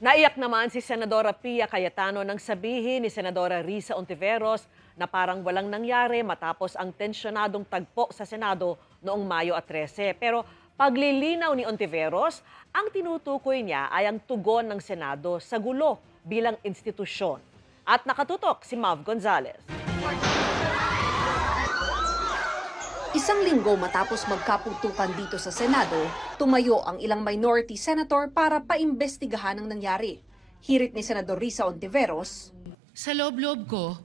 Naiyak naman si Senadora Pia Cayetano nang sabihin ni Senadora Risa Ontiveros na parang walang nangyari matapos ang tensyonadong tagpo sa Senado noong Mayo 13. Pero paglilinaw ni Ontiveros, ang tinutukoy niya ay ang tugon ng Senado sa gulo bilang institusyon. At nakatutok si Mav Gonzalez. Isang linggo matapos magkaputukan dito sa Senado, tumayo ang ilang minority senator para paimbestigahan ang nangyari. Hirit ni Senador Risa Ontiveros, sa loob-loob ko,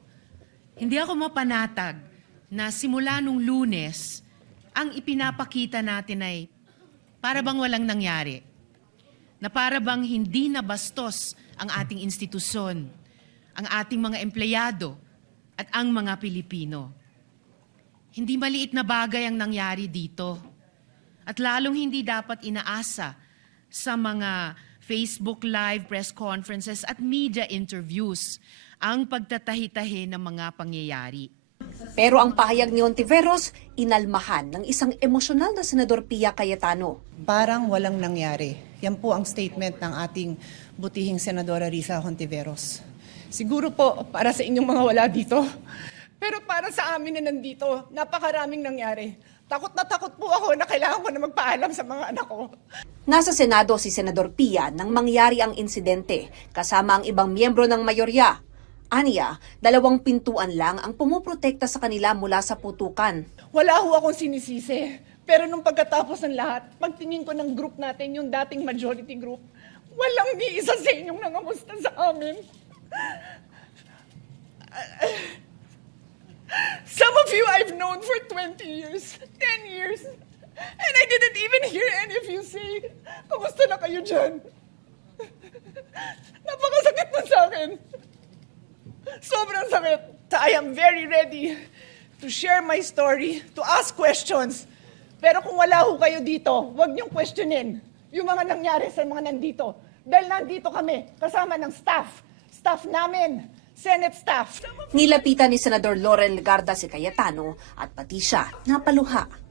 hindi ako mapanatag na simula nung Lunes, ang ipinapakita natin ay para bang walang nangyari. Na para bang hindi nabastos ang ating institusyon, ang ating mga empleyado at ang mga Pilipino. Hindi maliit na bagay ang nangyari dito. At lalong hindi dapat inaasa sa mga Facebook Live, press conferences at media interviews ang pagtatahi-tahi ng mga pangyayari. pero ang pahayag ni Ontiveros, inalmahan ng isang emosyonal na Senador Pia Cayetano. Parang walang nangyari. Yan po ang statement ng ating butihing Senadora Risa Ontiveros. Siguro po para sa inyong mga wala dito. Pero para sa amin na nandito, napakaraming nangyari. Takot na takot po ako na kailangan ko na magpaalam sa mga anak ko. Nasa Senado si Senador Pia nang mangyari ang insidente kasama ang ibang miyembro ng mayorya. Aniya, 2 pintuan lang ang pumuprotekta sa kanila mula sa putukan. Wala ho akong sinisisi. Pero nung pagkatapos ng lahat, pagtingin ko ng group natin, yung dating majority group, walang ni isa sa inyong nangamusta sa amin. Some of you I've known for 20 years, 10 years, and I didn't even hear any of you say, kamusta na kayo dyan? Napakasakit mo sa akin. Sobrang sakit. I am very ready to share my story, to ask questions. Pero kung wala ho kayo dito, huwag niyong questionin yung mga nangyari sa mga nandito. Dahil nandito kami, kasama ng staff namin, Senate staff. Nilapitan ni Senador Loren Legarda si Cayetano at pati siya napaluha.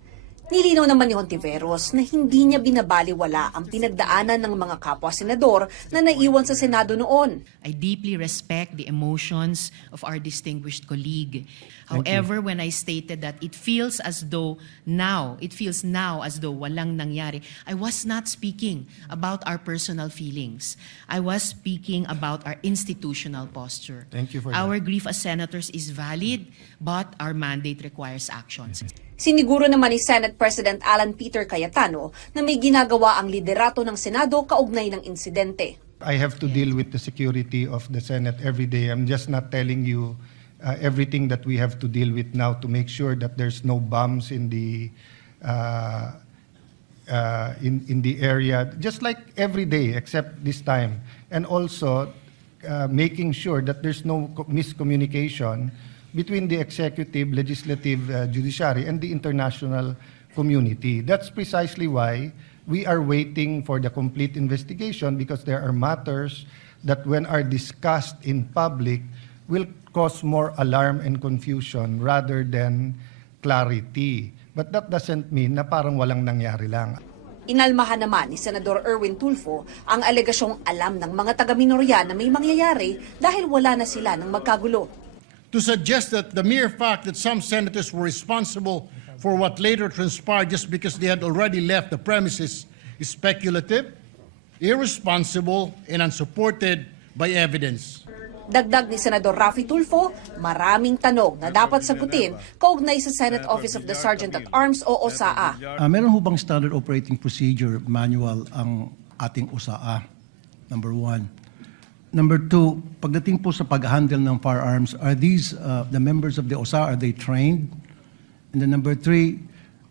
Nilinaw naman ni Ontiveros na hindi niya binabaliwala ang pinagdaanan ng mga kapwa-senador na naiwan sa Senado noon. I deeply respect the emotions of our distinguished colleague. However, when I stated that it feels now as though walang nangyari, I was not speaking about our personal feelings. I was speaking about our institutional posture. Thank you for Our grief as senators is valid, but our mandate requires actions. Siniguro naman ni Senate President Alan Peter Cayetano na may ginagawa ang liderato ng Senado kaugnay ng insidente. I have to deal with the security of the Senate every day. I'm just not telling you everything that we have to deal with now to make sure that there's no bombs in the in the area, just like every day except this time, and also making sure that there's no miscommunication between the executive, legislative, judiciary, and the international community. That's precisely why we are waiting for the complete investigation, because there are matters that when are discussed in public will cause more alarm and confusion rather than clarity. But that doesn't mean na parang walang nangyari lang. Inalmahan naman ni Senador Erwin Tulfo ang alegasyong alam ng mga taga-minorya na may mangyayari dahil wala na sila ng magkagulo. To suggest that the mere fact that some senators were responsible for what later transpired just because they had already left the premises is speculative, irresponsible, and unsupported by evidence. Dagdag ni Senador Raffy Tulfo, maraming tanong na dapat sagutin kaugnay sa Senate Office of the Sergeant at Arms o OSAA. Meron ho bang standard operating procedure manual ang ating OSAA? Number 1. Number 2, pagdating po sa pag-handle ng firearms, are these the members of the OSAA, are they trained? And then number 3,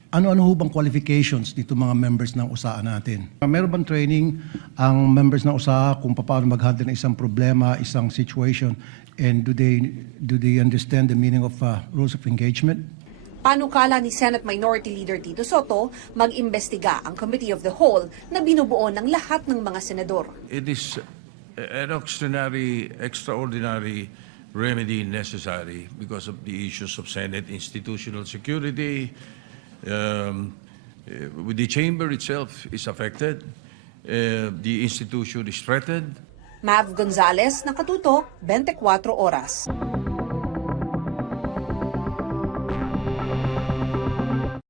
ano-ano ho bang qualifications dito mga members ng OSAA natin? Meron bang training ang members ng OSAA kung paano mag-handle ng isang problema, isang situation, and do they understand the meaning of rules of engagement? Panukala ni Senate Minority Leader Tito Soto, mag-imbestiga ang Committee of the Whole na binubuo ng lahat ng mga senador. It is an extraordinary remedy necessary because of the issues of Senate institutional security. The chamber itself is affected. The institution is threatened. Mav Gonzalez, Nakatutok, 24 Oras.